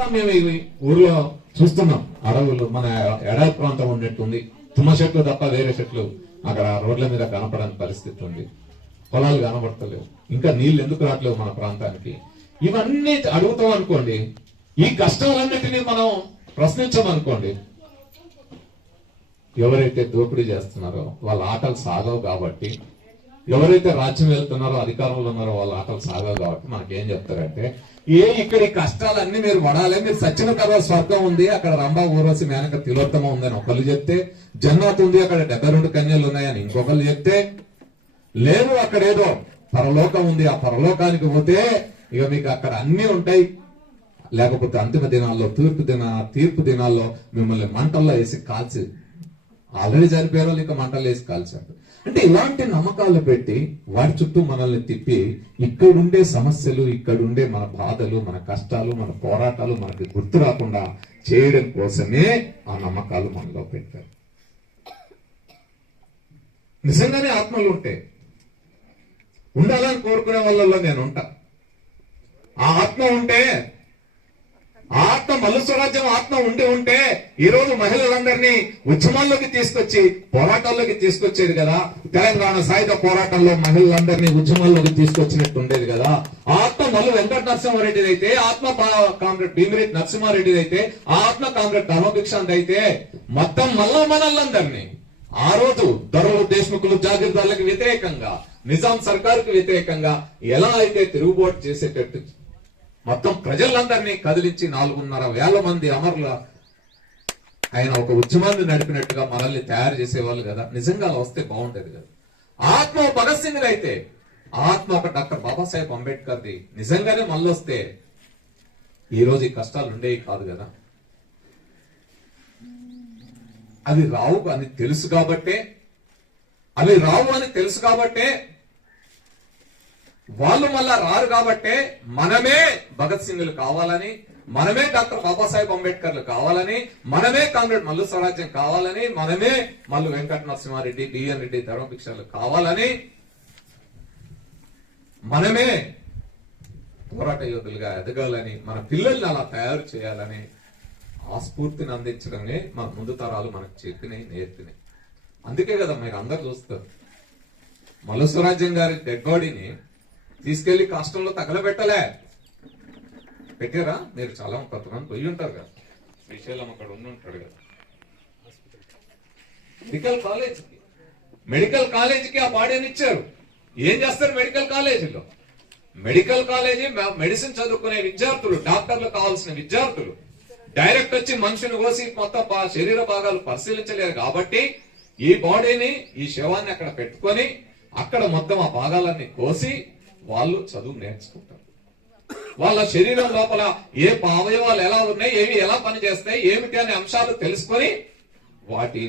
ఇంకా మేము ఈ ఊర్లో చూస్తున్నాం, అడవులు మన ఎడారి ప్రాంతం ఉన్నట్టుంది. తుమ్మ చెట్లు తప్ప వేరే చెట్లు అక్కడ రోడ్ల మీద కనపడని పరిస్థితి ఉంది. పొలాలు కనబడతలేవు. ఇంకా నీళ్లు ఎందుకు రావట్లేవు మన ప్రాంతానికి? ఇవన్నీ అడుగుతాం అనుకోండి, ఈ కష్టాలన్నిటినీ మనం ప్రశ్నించామనుకోండి, ఎవరైతే దోపిడీ చేస్తున్నారో వాళ్ళ ఆటలు సాగవు. కాబట్టి ఎవరైతే రాజ్యం వెళ్తున్నారో అధికారంలో ఉన్నారో వాళ్ళ ఆటలు సాగవు. కాబట్టి మనకేం చెప్తారంటే, ఇక్కడ ఈ కష్టాలన్నీ మీరు పడాలి, మీరు సచ్చిన తర్వాత స్వర్గం ఉంది, అక్కడ రంభా ఊర్వశి మేనక తిలోత్తమ ఉందని ఒకళ్ళు చెప్తే, జన్నాత్ ఉంది అక్కడ 72 కన్యలు ఉన్నాయని ఇంకొకళ్ళు చెప్తే, లేదు అక్కడేదో పరలోకం ఉంది, ఆ పరలోకానికి పోతే ఇక మీకు అక్కడ అన్ని ఉంటాయి, లేకపోతే అంతిమ దినాల్లో తీర్పు దినాల్లో మిమ్మల్ని మంటల్లో వేసి కాల్చి, ఆల్రెడీ చనిపోయారో ఇంకా మంటల్లో వేసి కాల్చారు. అంటే ఇలాంటి నమ్మకాలు పెట్టి వాటి చుట్టూ మనల్ని తిప్పి ఇక్కడుండే సమస్యలు, ఇక్కడుండే మన బాధలు, మన కష్టాలు, మన పోరాటాలు మనకి గుర్తు రాకుండా చేయడం కోసమే ఆ నమ్మకాలు మనలో పెట్టారు. నిజంగానే ఆత్మలు ఉంటే ఉండాలని కోరుకునే వాళ్ళలో నేను ఉంటా. ఆ ఆత్మ ఉంటే, ఆత్మ మల్లు స్వరాజ్యం ఆత్మ ఉంటే ఈ రోజు మహిళలందరినీ ఉద్యమాల్లోకి తీసుకొచ్చి పోరాటాల్లోకి తీసుకొచ్చేది కదా. తెలంగాణ సాయుధ పోరాటంలో మహిళలందరినీ ఉద్యమాల్లోకి తీసుకొచ్చినట్టు ఉండేది కదా. ఆత్మ మల్లు వెంకట నరసింహారెడ్డి అయితే, ఆత్మ కామ్రేడ్ భీమిరెడ్డి నరసింహారెడ్డి అయితే, ఆత్మ కామ్రేడ్ ధర్మభిక్షాంత్ అయితే, మొత్తం మళ్ళా మనల్లందరినీ ఆ రోజు దొరలు, దేశ్ముఖులు, జాగీర్దార్లకు వ్యతిరేకంగా, నిజాం సర్కారుకు వ్యతిరేకంగా ఎలా అయితే తిరుగుబాటు చేసేటట్టు మొత్తం ప్రజలందరినీ కదిలించి 4,500 మంది అమరుల ఆయన ఒక ఉద్యమాన్ని నడిపినట్టుగా మనల్ని తయారు చేసేవాళ్ళు కదా. నిజంగా అలా వస్తే బాగుంటది కదా. ఆత్మ భగత్ సింగ్ అయితే, ఆత్మ ఒక డాక్టర్ బాబాసాహెబ్ అంబేద్కర్ది నిజంగానే మళ్ళొస్తే ఈ రోజు ఈ కష్టాలు ఉండేవి కాదు కదా. అవి రావు అని తెలుసు కాబట్టే, వాళ్ళు మళ్ళా రారు కాబట్టే మనమే భగత్ సింగ్లు కావాలని, మనమే డాక్టర్ బాబాసాహెబ్ అంబేద్కర్లు కావాలని, మనమే కామ్రేడ్ మల్లు స్వరాజ్యం కావాలని, మనమే మల్లు వెంకట నరసింహారెడ్డి, బిఎన్ రెడ్డి, ధర్మభిక్షలు కావాలని, మనమే పోరాట యోధులుగా ఎదగాలని, మన పిల్లల్ని అలా తయారు చేయాలని ఆ స్ఫూర్తిని అందించడమే మన ముందు తరాలు మనకు చెప్పినాయి, నేర్పినాయి. అందుకే కదా మీరు అందరు చూస్తారు, మల్లు స్వరాజ్యం గారి డెడ్ బాడీని తీసుకెళ్లి కాష్టంలో తగలబెట్టలే, పెట్టారా? మీరు చాలా కొంతమంది పోయి ఉంటారు కదా, శ్రీశైలం అక్కడ ఉంటాడు కదా, మెడికల్ కాలేజీకి ఆ బాడీని ఇచ్చారు. ఏం చేస్తారు మెడికల్ కాలేజీ మెడిసిన్ చదువుకునే విద్యార్థులు, డాక్టర్లు కావాల్సిన విద్యార్థులు డైరెక్ట్ వచ్చి మనిషిని కోసి మొత్తం శరీర భాగాలు పరిశీలించలేరు కాబట్టి ఈ బాడీని, ఈ శవాన్ని అక్కడ పెట్టుకొని అక్కడ మొత్తం ఆ భాగాలన్నీ కోసి వాళ్ళు చదువు నేర్చుకుంటారు. వాళ్ళ శరీరం లోపల ఏ అవయవాలు ఎలా ఉన్నాయి, ఏవి ఎలా పనిచేస్తాయి, ఏమిటి అనే అంశాలు తెలుసుకొని వాటి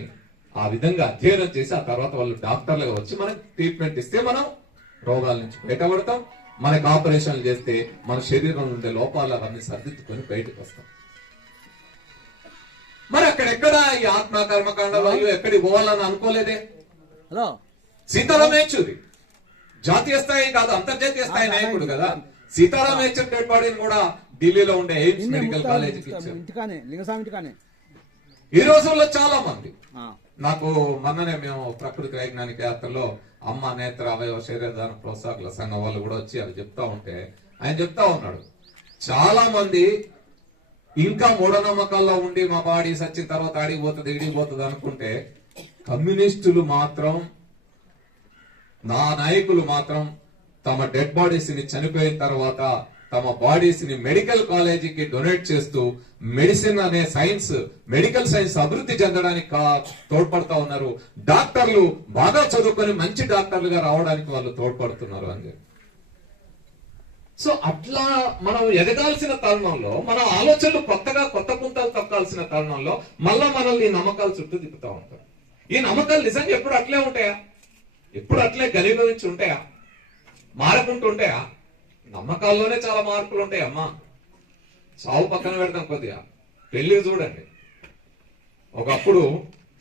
ఆ విధంగా అధ్యయనం చేసి ఆ తర్వాత వాళ్ళు డాక్టర్లుగా వచ్చి మనకి ట్రీట్మెంట్ ఇస్తే మనం రోగాల నుంచి బయటపడతాం. మనకి ఆపరేషన్లు చేస్తే మన శరీరం ఉండే లోపాలు అవన్నీ సర్దిద్దుకొని బయటకు వస్తాం. మరి అక్కడెక్కడ ఈ ఆత్మ కర్మకాండలో ఎక్కడికి పోవాలని అనుకోలేదే. సీతారాం యేచూరి జాతీయ స్థాయి కాదు, అంతర్జాతీయ స్థాయి నాయకుడు కదా. సీతారాం యేచూరి డెడ్ బాడీని కూడా ఢిల్లీలో ఉండే ఎయిమ్స్ మెడికల్ కాలేజీకి ఇచ్చారు. ఈ రోజుల్లో చాలా మంది, నాకు మొన్ననే మేము ప్రకృతి వైజ్ఞానిక యాత్రలో అమ్మ నేత్ర అవయవ శరీరదాన ప్రోత్సాహకుల సంఘం వాళ్ళు కూడా వచ్చి అవి చెప్తా ఉంటే ఆయన చెప్తా ఉన్నాడు, చాలా మంది ఇంకా మూఢనమ్మకాల్లో ఉండి మా బాడీ సచ్చిన తర్వాత అడిగిపోతుంది ఇడిగిపోతుంది అనుకుంటే, కమ్యూనిస్టులు మాత్రం, నా నాయకులు మాత్రం తమ డెడ్ బాడీస్ ని చనిపోయిన తర్వాత తమ బాడీస్ ని మెడికల్ కాలేజీకి డొనేట్ చేస్తూ మెడిసిన్ అనే సైన్స్, మెడికల్ సైన్స్ అభివృద్ధి చెందడానికి తోడ్పడతా ఉన్నారు. డాక్టర్లు బాగా చదువుకొని మంచి డాక్టర్లుగా రావడానికి వాళ్ళు తోడ్పడుతున్నారు అని. సో అట్లా మనం ఎదగాల్సిన తరుణంలో, మన ఆలోచనలు కొత్త పుంతలు తొక్కాల్సిన తరుణంలో మళ్ళా మనల్ని ఈ నమ్మకాలు చుట్టూ తిప్పుతా ఉంటారు. ఈ నమ్మకాలు నిజంగా ఎప్పుడు అట్లే ఉంటాయా? ఎప్పుడు అట్లే గలీభవించి ఉంటాయా? మారకుంటూ ఉంటాయా? నమ్మకాల్లోనే చాలా మార్పులు ఉంటాయి అమ్మా. సావు పక్కన పెడతాం కొద్దిగా, పెళ్లి చూడండి. ఒకప్పుడు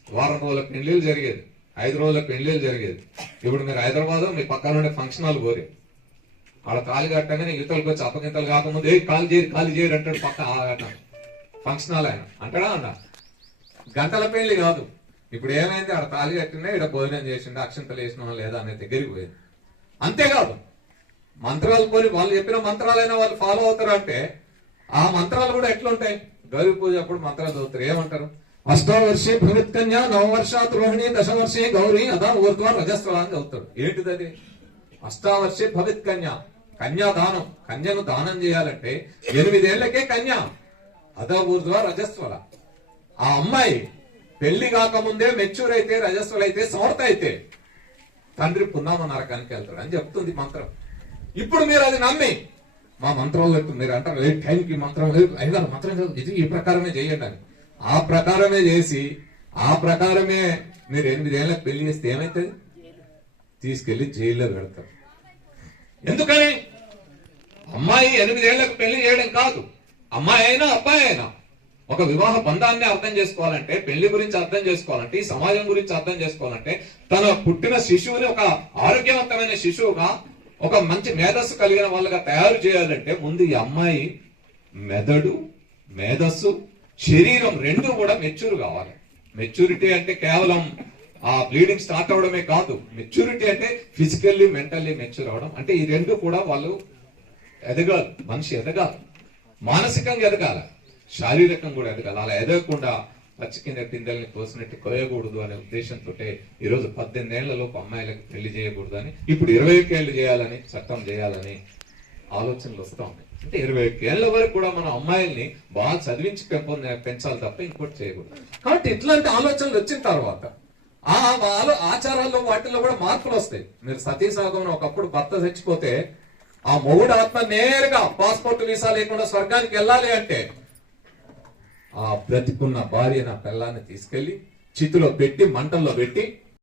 వారం రోజుల పెళ్లిళ్ళు జరిగేది, 5 రోజుల పెళ్లిళ్ళు జరిగేది. ఇప్పుడు మీరు హైదరాబాద్ మీ పక్కన ఉండే ఫంక్షన్ హాల్ పోరే, ఆడ తాళి కట్టగానే యువతలకు వచ్చి అప్పగింతలు కాకముందు ఏ ఖాళీ చేయరు అంటాడు పక్క ఫంక్షన్ హాల్ ఆయన అంటాడా అన్న గంటల పెళ్లి కాదు. ఇప్పుడు ఏమైంది, ఆడ తాళి కట్టినా ఇక్కడ భోజనం చేసిండు, అక్షంతలు వేసినా లేదా అనే దగ్గరికి పోయింది. అంతేకాదు మంత్రాలు కొని వాళ్ళు చెప్పిన మంత్రాలైనా వాళ్ళు ఫాలో అవుతారు అంటే ఆ మంత్రాలు కూడా ఎట్లుంటాయి, గౌరీ పూజ అప్పుడు మంత్రాలు చదువుతారు, ఏమంటారు, అష్టావర్షే భవిత్కన్య నవవర్షాత్ రోహిణి దశవర్షే గౌరీ అదా ఊర్ధ్వ రజస్వల అని చదువుతాడు. ఏంటిది అది? అష్టావర్షే భవిత్కన్య, కన్యాదానం, కన్యను దానం చేయాలంటే 8 ఏళ్లకే కన్య, అదా ఊర్ధ్వ రజస్వల. ఆ అమ్మాయి పెళ్లి కాకముందే మెచ్యూర్ అయితే రజస్వల అయితే సమర్థ అయితే తండ్రి పున్నామ నరకానికి వెళ్తాడు అని చెప్తుంది మంత్రం. ఇప్పుడు మీరు అది నమ్మి మా మంత్రం మీరు అంటారు ఏ టైంకి మంత్రం లేదు, అయినా మంత్రం ఇది ఈ ప్రకారమే చేయండి అని. ఆ ప్రకారమే చేసి ఆ ప్రకారమే మీరు 8 ఏళ్ళకి పెళ్లి చేస్తే ఏమైతుంది, తీసుకెళ్లి జైల్లో పెడతారు. ఎందుకని? అమ్మాయి 8 ఏళ్లకు పెళ్లి చేయడం కాదు, అమ్మాయి అయినా అబ్బాయి అయినా ఒక వివాహ బంధాన్ని అర్థం చేసుకోవాలంటే, పెళ్లి గురించి అర్థం చేసుకోవాలంటే, ఈ సమాజం గురించి అర్థం చేసుకోవాలంటే, తన పుట్టిన శిశువుని ఒక ఆరోగ్యవంతమైన శిశువుగా ఒక మంచి మేధస్సు కలిగిన వాళ్ళగా తయారు చేయాలంటే ముందు ఈ అమ్మాయి మెదడు, మేధస్సు, శరీరం రెండు కూడా మెచ్యూర్ కావాలి. మెచ్యూరిటీ అంటే కేవలం ఆ బ్లీడింగ్ స్టార్ట్ అవడమే కాదు, మెచ్యూరిటీ అంటే ఫిజికల్లీ మెంటల్లీ మెచ్యూర్ అవడం. అంటే ఈ రెండు కూడా వాళ్ళు ఎదగాలి, మనిషి ఎదగాలి, మానసికంగా ఎదగాలి, శారీరకంగా కూడా ఎదగాలి. అలా ఎదగకుండా పచ్చి కింద పిందెల్ని కోసినట్టు కోయకూడదు అనే ఉద్దేశంతో ఈరోజు 18 ఏళ్లలోపు అమ్మాయిలకు పెళ్లి చేయకూడదు అని, ఇప్పుడు 21 ఏళ్ళు చేయాలని చట్టం చేయాలని ఆలోచనలు వస్తా ఉన్నాయి. అంటే 21 ఏళ్ల వరకు కూడా మన అమ్మాయిల్ని బాగా చదివించి పెంచాలి తప్ప ఇంకోటి చేయకూడదు. కాబట్టి ఇట్లాంటి ఆలోచనలు వచ్చిన తర్వాత ఆ ఆచారాల్లో వాటిల్లో కూడా మార్పులు వస్తాయి. మీరు సతీసాగం ఒకప్పుడు భర్త చచ్చిపోతే ఆ మొగుడు ఆత్మ నేరుగా పాస్పోర్ట్ వీసా లేకుండా స్వర్గానికి వెళ్ళాలి అంటే ఆ బ్రతికున్న భార్య నా పిల్లాన్ని తీసుకెళ్లి చితిలో పెట్టి మంటల్లో పెట్టి